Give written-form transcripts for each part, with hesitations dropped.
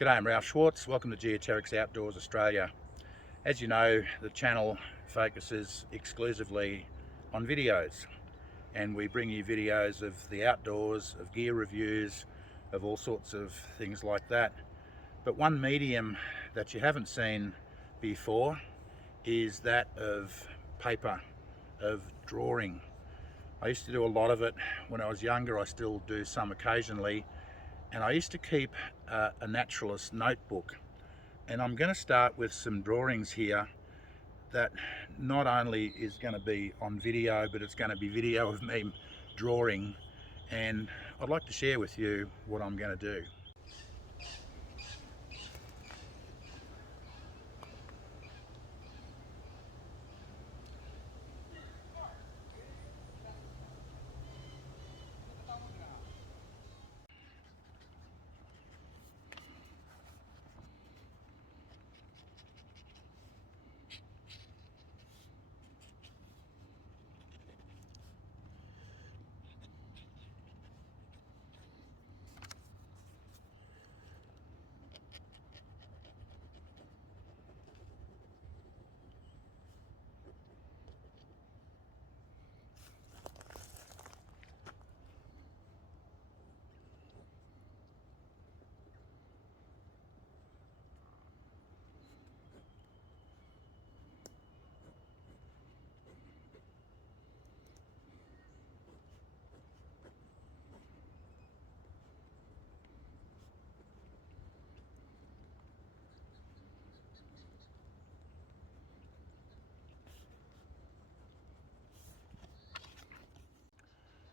G'day, I'm Ralph Schwarz. Welcome to Geoterrics Outdoors Australia. As you know, the channel focuses exclusively on videos, and we bring you videos of the outdoors, of gear reviews, of all sorts of things like that. But one medium that you haven't seen before is that of paper, of drawing. I used to do a lot of it when I was younger. I still do some occasionally. And I used to keep a naturalist notebook, and I'm going to start with some drawings here that not only is going to be on video, but it's going to be video of me drawing, and I'd like to share with you what I'm going to do.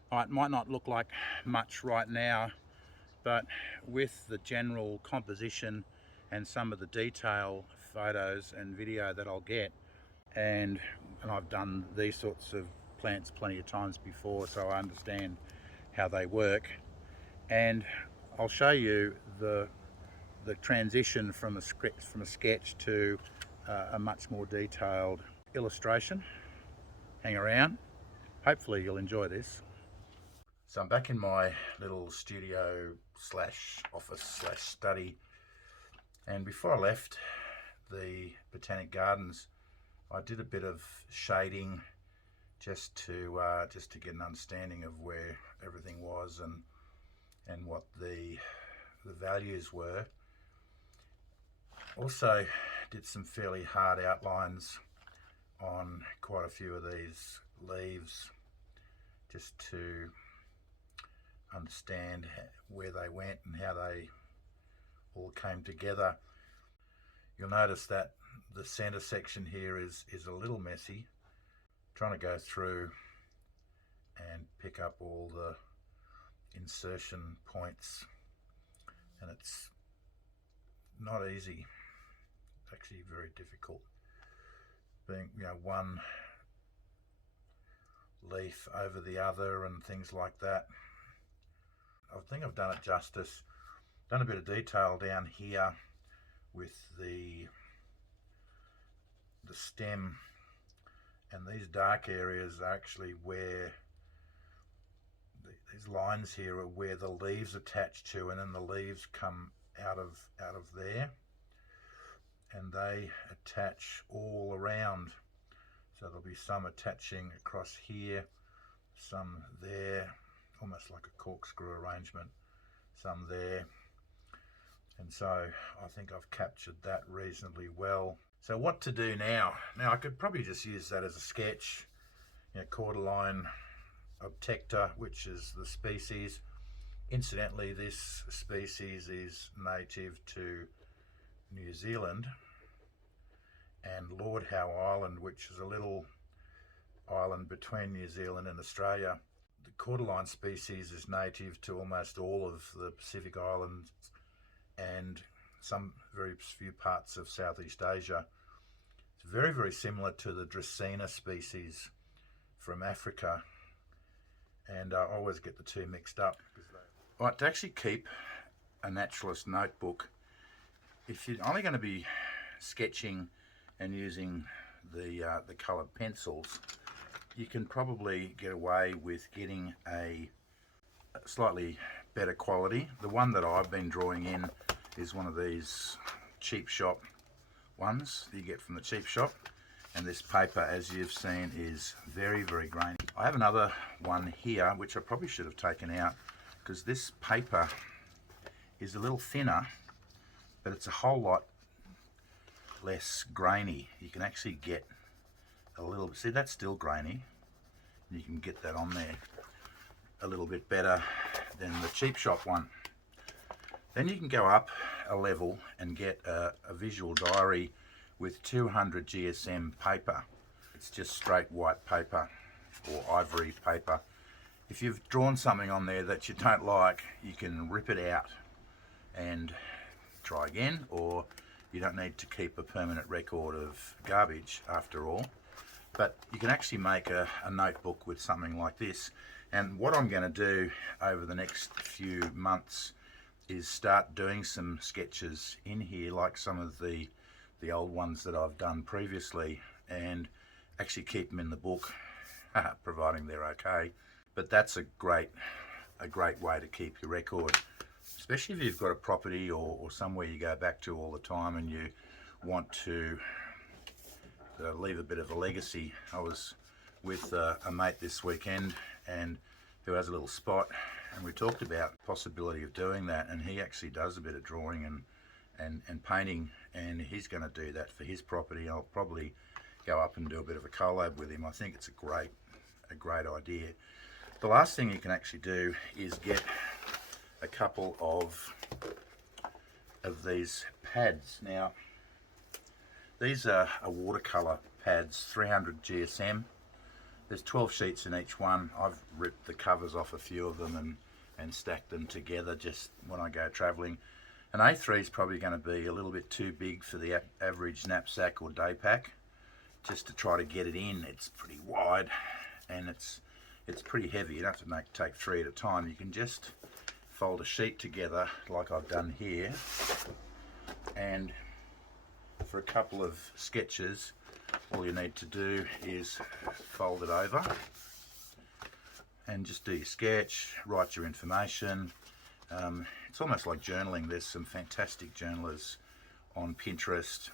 It might not look like much right now, but with the general composition and some of the detail photos and video that I'll get, and I've done these sorts of plants plenty of times before, so I understand how they work, and I'll show you the transition from a sketch to a much more detailed illustration. Hang around, hopefully you'll enjoy this. So I'm back in my little studio slash office slash study, and before I left the Botanic Gardens, I did a bit of shading just to get an understanding of where everything was and what the values were. Also did some fairly hard outlines on quite a few of these leaves, just to understand where they went and how they all came together. You'll notice that the center section here is a little messy. Trying to go through and pick up all the insertion points, and it's not easy. It's actually very difficult, being, you know, one leaf over the other and things like that. I think I've done it justice. Done a bit of detail down here with the stem, and these dark areas are actually where these lines here are where the leaves attach to, and then the leaves come out of there, and they attach all around. So there'll be some attaching across here, some there, almost like a corkscrew arrangement, some there. And so I think I've captured that reasonably well. So what to do now? Now I could probably just use that as a sketch. You know, Cordyline obtecta, which is the species. Incidentally, this species is native to New Zealand and Lord Howe Island, which is a little island between New Zealand and Australia. The Cordyline species is native to almost all of the Pacific Islands and some very few parts of Southeast Asia. It's very, very similar to the Dracaena species from Africa, and I always get the two mixed up. Right, to actually keep a naturalist notebook, if you're only going to be sketching and using the coloured pencils, you can probably get away with getting a slightly better quality. The one that I've been drawing in is one of these cheap shop ones that you get from the cheap shop, and this paper, as you've seen, is very, very grainy. I have another one here which I probably should have taken out, because this paper is a little thinner, but it's a whole lot less grainy. You can actually get a little, see, that's still grainy. You can get that on there a little bit better than the cheap shop one. Then you can go up a level and get a visual diary with 200 GSM paper. It's just straight white paper or ivory paper. If you've drawn something on there that you don't like, you can rip it out and try again, or you don't need to keep a permanent record of garbage after all. But you can actually make a notebook with something like this. And what I'm going to do over the next few months is start doing some sketches in here, like some of the old ones that I've done previously, and actually keep them in the book, providing they're okay. But that's a great way to keep your record, especially if you've got a property or somewhere you go back to all the time and you want to leave a bit of a legacy. I was with a mate this weekend and who has a little spot, and we talked about the possibility of doing that, and he actually does a bit of drawing and painting, and he's going to do that for his property. I'll probably go up and do a bit of a collab with him. I think it's a great idea. The last thing you can actually do is get a couple of these pads. Now, these are watercolor pads, 300 GSM. There's 12 sheets in each one. I've ripped the covers off a few of them and stacked them together just when I go traveling. An A3 is probably going to be a little bit too big for the average knapsack or day pack. Just to try to get it in, it's pretty wide and it's pretty heavy. You don't have to take 3 at a time. You can just fold a sheet together like I've done here, and for a couple of sketches all you need to do is fold it over and just do your sketch, write your information. It's almost like journaling. There's some fantastic journalers on Pinterest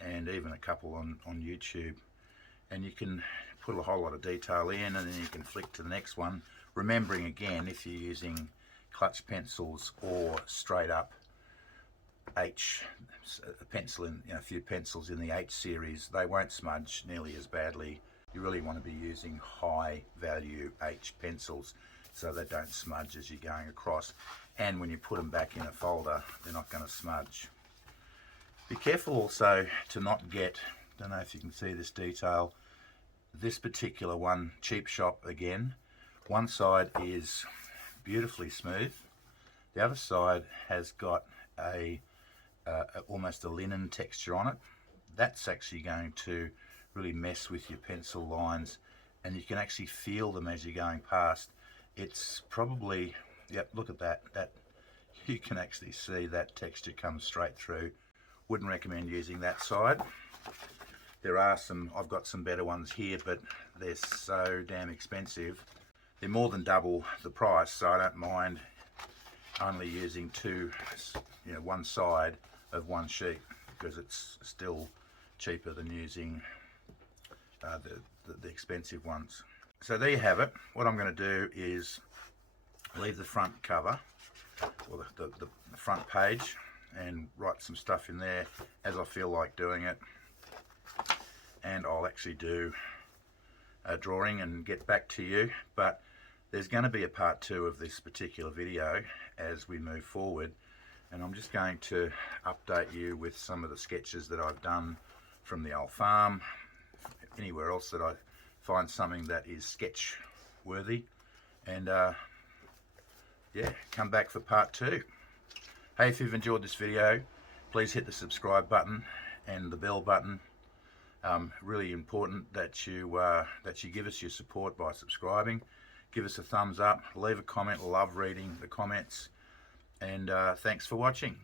and even a couple on YouTube, and you can put a whole lot of detail in, and then you can flick to the next one, remembering again, if you're using clutch pencils or straight up H, a pencil in, a few pencils in the H series, they won't smudge nearly as badly. You really want to be using high value H pencils so they don't smudge as you're going across, and when you put them back in a folder they're not going to smudge. Be careful also to not get, don't know if you can see this detail, this particular one, cheap shop again, one side is beautifully smooth, the other side has got almost a linen texture on it. That's actually going to really mess with your pencil lines, and you can actually feel them as you're going past. It's probably, yep, look at that, you can actually see that texture comes straight through. Wouldn't recommend using that side. There are I've got some better ones here, but they're so damn expensive. They're more than double the price, so I don't mind only using one side of one sheet, because it's still cheaper than using the expensive ones. So there you have it. What I'm going to do is leave the front cover, or the front page, and write some stuff in there as I feel like doing it, and I'll actually do a drawing and get back to you. But there's going to be a part 2 of this particular video as we move forward, and I'm just going to update you with some of the sketches that I've done from the old farm, anywhere else that I find something that is sketch worthy, and yeah, come back for part 2. Hey, if you've enjoyed this video, please hit the subscribe button and the bell button. Really important that you give us your support by subscribing. Give us a thumbs up, leave a comment. Love reading the comments, and thanks for watching.